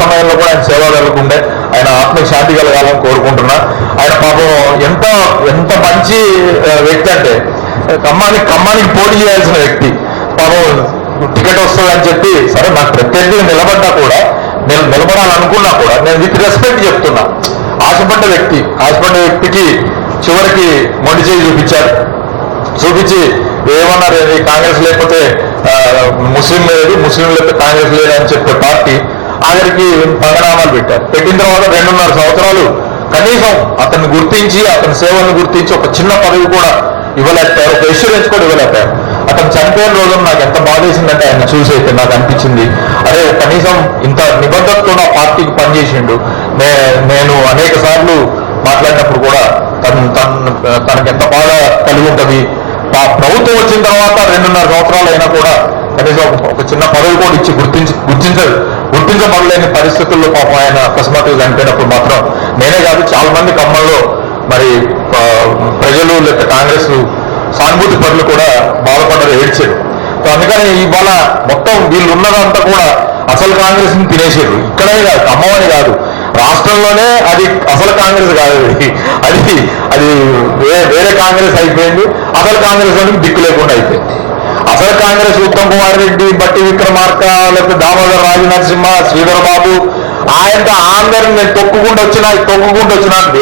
సమయంలో కూడా ఆయన సేవ కలుగుండే, ఆయన ఆత్మకి శాంతి కలగాలని కోరుకుంటున్నా. ఆయన పాపం ఎంత ఎంత మంచి వ్యక్తి అంటే ఖమ్మానికి పోటీ చేయాల్సిన వ్యక్తి పాపం టికెట్ వస్తుందని చెప్పి, సరే నాకు ప్రత్యేకంగా నిలబడ్డా కూడా, నేను నిలబడాలనుకున్నా కూడా నేను విత్ రెస్పెక్ట్ చెప్తున్నా. ఆశపడ్డ వ్యక్తికి చివరికి మొండి చేయి చూపించి ఏమన్నారు, కాంగ్రెస్ లేకపోతే ముస్లిం లేదు, ముస్లిం లేకపోతే కాంగ్రెస్ లేదు అని చెప్పే పార్టీ ఆఖరికి పరిణామాలు పెట్టిన తర్వాత 2.5 సంవత్సరాలు కనీసం అతన్ని గుర్తించి, అతని సేవలను గుర్తించి ఒక చిన్న పదవి కూడా ఇవ్వలేకపోయారు, ఒక ఇన్సూరెన్స్ కూడా ఇవ్వలేకపోయారు. అతను చనిపోయిన రోజున నాకు ఎంత బాధేసిందంటే ఆయన చూసైతే నాకు అనిపించింది, అరే కనీసం ఇంత నిబద్ధతతో నా పార్టీకి పనిచేసిండు. నేను అనేక సార్లు మాట్లాడినప్పుడు కూడా తనకి ఎంత బాధ కలిగి ఉంటుంది. ప్రభుత్వం వచ్చిన తర్వాత 2.5 సంవత్సరాలు అయినా కూడా కనీసం ఒక చిన్న పదవి కూడా ఇచ్చి గుర్తించబడలేని పరిస్థితుల్లో పాపం ఆయన అకస్మాత్తుగా చనిపోయినప్పుడు మాత్రం నేనే కాదు చాలా మంది ఖమ్మంలో మరి ప్రజలు లేకపోతే కాంగ్రెస్ సానుభూతి పరులు కూడా బాధపడ్డారు, ఏడ్చారు. అందుకని ఇవాళ మొత్తం వీళ్ళు ఉన్నదంతా కూడా అసలు కాంగ్రెస్ ని తినేసారు. ఇక్కడే కాదు, ఖమ్మమని కాదు, రాష్ట్రంలోనే అది అసలు కాంగ్రెస్ కాదు, అది వేరే కాంగ్రెస్ అయిపోయింది. అసలు కాంగ్రెస్ అని దిక్కు లేకుండా అయిపోయింది. అసలు కాంగ్రెస్ ఉత్తమ్ కుమార్ రెడ్డి, బట్టి విక్రమార్క, లేకపోతే దామోదర్ రాజనరసింహ, శ్రీధర్ బాబు, ఆయనతో అందరిని నేను తొక్కుకుంటూ వచ్చినా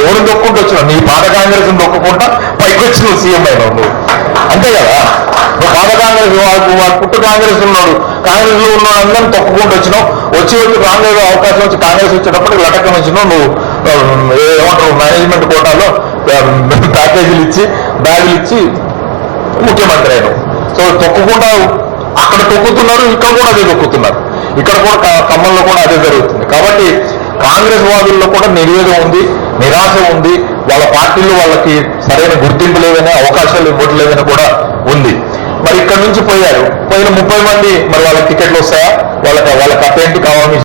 ఎవరిని తొక్కుంటూ వచ్చినా, నీ పాత కాంగ్రెస్ తొక్కుకుంటా పైకి వచ్చి నువ్వు సీఎం అయినావు నువ్వు, అంతే కదా. నువ్వు పాత కాంగ్రెస్ వాడు పుట్టు కాంగ్రెస్ ఉన్నాడు, కాంగ్రెస్ లో ఉన్న అందరిని తొక్కుకుంటూ వచ్చినావు. వచ్చి కాంగ్రెస్ అవకాశం వచ్చి కాంగ్రెస్ వచ్చేటప్పుడు లటకం వచ్చినావు. నువ్వు ఏమంటారు మేనేజ్మెంట్ కోటాలో ప్యాకేజీలు ఇచ్చి బ్యాగులు ఇచ్చి ముఖ్యమంత్రి అయినావు. సో తొక్కుకుంటా అక్కడ తొక్కుతున్నారు, ఇక్కడ కూడా అదే తొక్కుతున్నారు. ఇక్కడ కూడా ఖమ్మంలో కూడా అదే జరుగుతుంది. కాబట్టి కాంగ్రెస్ వాదుల్లో కూడా నిర్వేదం ఉంది, నిరాశ ఉంది. వాళ్ళ పార్టీలో వాళ్ళకి సరైన గుర్తింపు లేదని, అవకాశాలు ఇవ్వట్లేదని కూడా ఉంది. మరి ఇక్కడ నుంచి పోయిన 30 మంది మరి వాళ్ళకి టికెట్లు వస్తాయా, వాళ్ళ కథ ఏంటి కావాలి